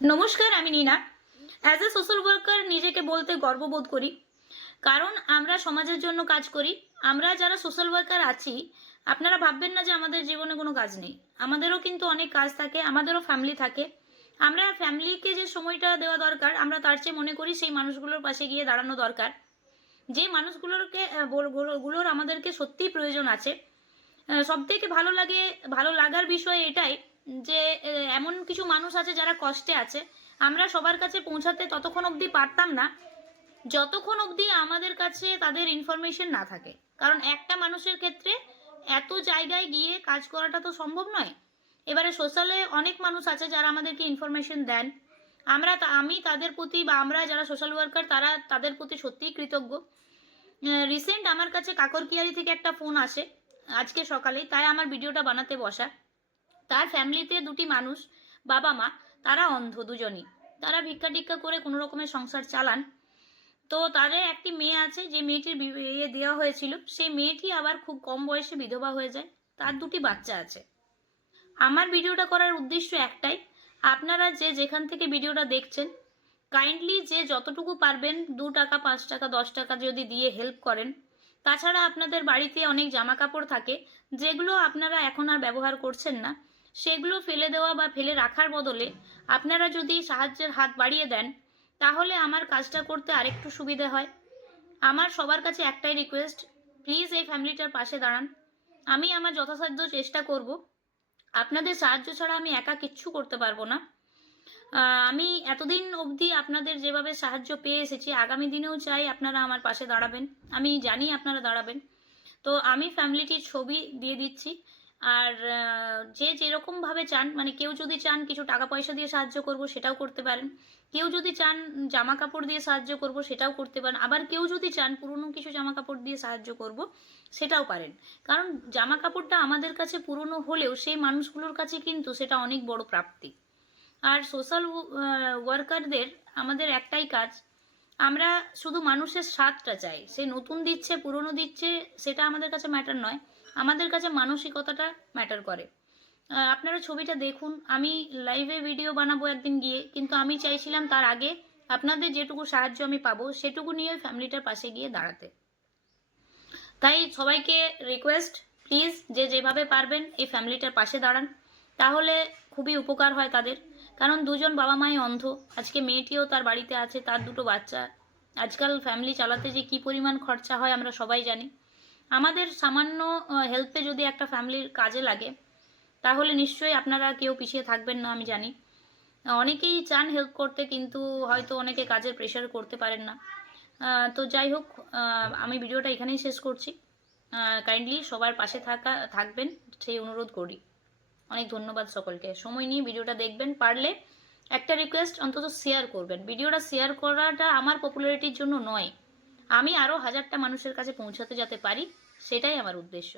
নমস্কার, আমি Neena. As a social worker নিজেকে বলতে গর্ববোধ করি, কারণ আমরা সমাজের জন্য কাজ করি। আমরা যারা সোশ্যাল ওয়ার্কার আছি, আপনারা ভাববেন না যে আমাদের জীবনে কোনো কাজ নেই। আমাদেরও কিন্তু অনেক কাজ থাকে, আমাদেরও ফ্যামিলি থাকে। আমরা ফ্যামিলিকে যে সময়টা দেওয়া দরকার, আমরা তার চেয়ে মনে করি সেই মানুষগুলোর পাশে গিয়ে দাঁড়ানো দরকার। যে মানুষগুলোকে গুলোর আমাদেরকে সত্যিই প্রয়োজন আছে। সবথেকে ভালো লাগার বিষয় এটাই যে এমন কিছু মানুষ আছে যারা কষ্টে আছে। আমরা সবার কাছে পৌঁছাতে ততক্ষণ অবধি পারতাম না, যতক্ষণ অবধি আমাদের কাছে তাদের ইনফরমেশন না থাকে। কারণ একটা মানুষের ক্ষেত্রে এত জায়গায় গিয়ে কাজ করাটা তো সম্ভব নয়। এবারে সোশ্যালে অনেক মানুষ আছে যারা আমাদেরকে ইনফরমেশন দেন। আমি তাদের প্রতি, বা আমরা যারা সোশ্যাল ওয়ার্কার তারা তাদের প্রতি সত্যিই কৃতজ্ঞ। রিসেন্ট আমার কাছে কাকরকিয়ারি থেকে একটা ফোন আসে আজকে সকালেই, তাই আমার ভিডিওটা বানাতে বসা। তার ফ্যামিলিতে দুটি মানুষ, বাবা মা, তারা অন্ধ দুজনই। তারা ভিক্ষা টিক্ষা করে কোনো রকমের সংসার চালান। তো তাদের একটি মেয়ে আছে, যে মেয়েটির বিয়ে দেওয়া হয়েছিল, সেই মেয়েটি আবার খুব কম বয়সে বিধবা হয়ে যায়। তার দুটি বাচ্চা আছে। আমার ভিডিওটা করার উদ্দেশ্য একটাই, আপনারা যে যেখান থেকে ভিডিওটা দেখছেন, কাইন্ডলি যে যতটুকু পারবেন 2 টাকা, 5 টাকা, 10 টাকা যদি দিয়ে হেল্প করেন। তাছাড়া আপনাদের বাড়িতে অনেক জামা কাপড় থাকে যেগুলো আপনারা এখন আর ব্যবহার করছেন না, সেগুলো ফেলে দেওয়া বা ফেলে রাখার বদলে আপনারা যদি সাহায্যের হাত বাড়িয়ে দেন, তাহলে আমার কাজটা করতে আরেকটু সুবিধে হয়। আমার সবার কাছে একটাই রিকোয়েস্ট, প্লিজ এই ফ্যামিলিটার পাশে দাঁড়ান। আমি আমার যথাসাধ্য চেষ্টা করব। আপনাদের সাহায্য ছাড়া আমি একা কিচ্ছু করতে পারবো না। আমি এতদিন অবধি আপনাদের যেভাবে সাহায্য পেয়ে এসেছি, আগামী দিনেও চাই আপনারা আমার পাশে দাঁড়াবেন। আমি জানি আপনারা দাঁড়াবেন। তো আমি ফ্যামিলিটির ছবি দিয়ে দিচ্ছি। আর যে যেরকমভাবে চান, মানে কেউ যদি চান কিছু টাকা পয়সা দিয়ে সাহায্য করব, সেটাও করতে পারেন। কেউ যদি চান জামা কাপড় দিয়ে সাহায্য করব, সেটাও করতে পারেন। আবার কেউ যদি চান পুরনো কিছু জামা কাপড় দিয়ে সাহায্য করব, সেটাও পারেন। কারণ জামা কাপড়টা আমাদের কাছে পুরনো হলেও সেই মানুষগুলোর কাছে কিন্তু সেটা অনেক বড় প্রাপ্তি। আর সোশ্যাল ওয়ার্কারদের আমাদের একটাই কাজ, আমরা শুধু মানুষের স্বাদটা চাই। সে নতুন দিচ্ছে, পুরনো দিচ্ছে, সেটা আমাদের কাছে ম্যাটার নয়। আমাদের কাছে মানসিকতাটা ম্যাটার করে। আপনারা ছবিটা দেখুন। আমি লাইভে ভিডিও বানাবো একদিন গিয়ে, কিন্তু আমি চাইছিলাম তার আগে আপনাদের যেটুকু সাহায্য আমি পাবো সেটুকু নিয়ে ফ্যামিলিটার পাশে গিয়ে দাঁড়াতে। তাই সবাইকে রিকোয়েস্ট, প্লিজ যে যেভাবে পারবেন এই ফ্যামিলিটার পাশে দাঁড়ান, তাহলে খুবই উপকার হয় তাদের। কারণ দুজন বাবা মাই অন্ধ। আজকে মেয়েটিও তার বাড়িতে আছে, তার দুটো বাচ্চা। আজকাল ফ্যামিলি চালাতে যে কী পরিমাণ খরচা হয় আমরা সবাই জানি। আমাদের সামান্য হেল্পে যদি একটা ফ্যামিলির কাজে লাগে, তাহলে নিশ্চয়ই আপনারা কেউ পিছিয়ে থাকবেন না, আমি জানি। অনেকেই চান হেল্প করতে, কিন্তু হয়তো অনেকে কাজের প্রেশারে করতে পারেন না। তো যাই হোক, আমি ভিডিওটা এখানেই শেষ করছি। কাইন্ডলি সবার পাশে থাকবেন সেই অনুরোধ করি। অনেক ধন্যবাদ সকলকে। সময় নিয়ে ভিডিওটা দেখবেন। পারলে একটা রিকোয়েস্ট, অন্তত শেয়ার করবেন। ভিডিওটা শেয়ার করাটা আমার পপুলারিটির জন্য নয়, আমি আরও 1000টা মানুষের কাছে পৌঁছাতে যাতে পারি, সেটাই আমার উদ্দেশ্য।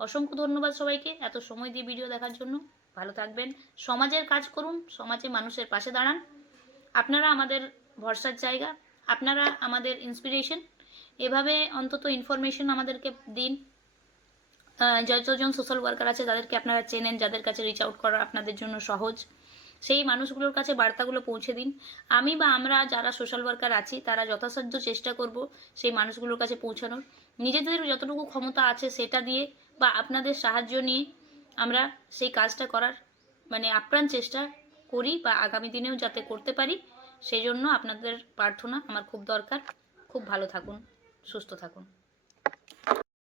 অসংখ্য ধন্যবাদ সবাইকে এত সময় দিয়ে ভিডিও দেখার জন্য। ভালো থাকবেন। সমাজের কাজ করুন, সমাজে মানুষের পাশে দাঁড়ান। আপনারা আমাদের ভরসার জায়গা, আপনারা আমাদের ইন্সপিরেশন। এভাবে অন্তত ইনফরমেশন আমাদেরকে দিন। যতজন সোশ্যাল ওয়ার্কার আছে তাদেরকে আপনারা চেনেন, যাদের কাছে রিচ আউট করা আপনাদের জন্য সহজ, সেই মানুষগুলোর কাছে বার্তাগুলো পৌঁছে দিন। আমি বা আমরা যারা সোশ্যাল ওয়ার্কার আছি তারা যথাসাধ্য চেষ্টা করব সেই মানুষগুলোর কাছে পৌঁছানোর। নিজেদের যতটুকু ক্ষমতা আছে সেটা দিয়ে বা আপনাদের সাহায্য নিয়ে আমরা সেই কাজটা করার আপ্রাণ চেষ্টা করি, বা আগামী দিনেও যাতে করতে পারি, সেই জন্য আপনাদের প্রার্থনা আমার খুব দরকার। খুব ভালো থাকুন, সুস্থ থাকুন।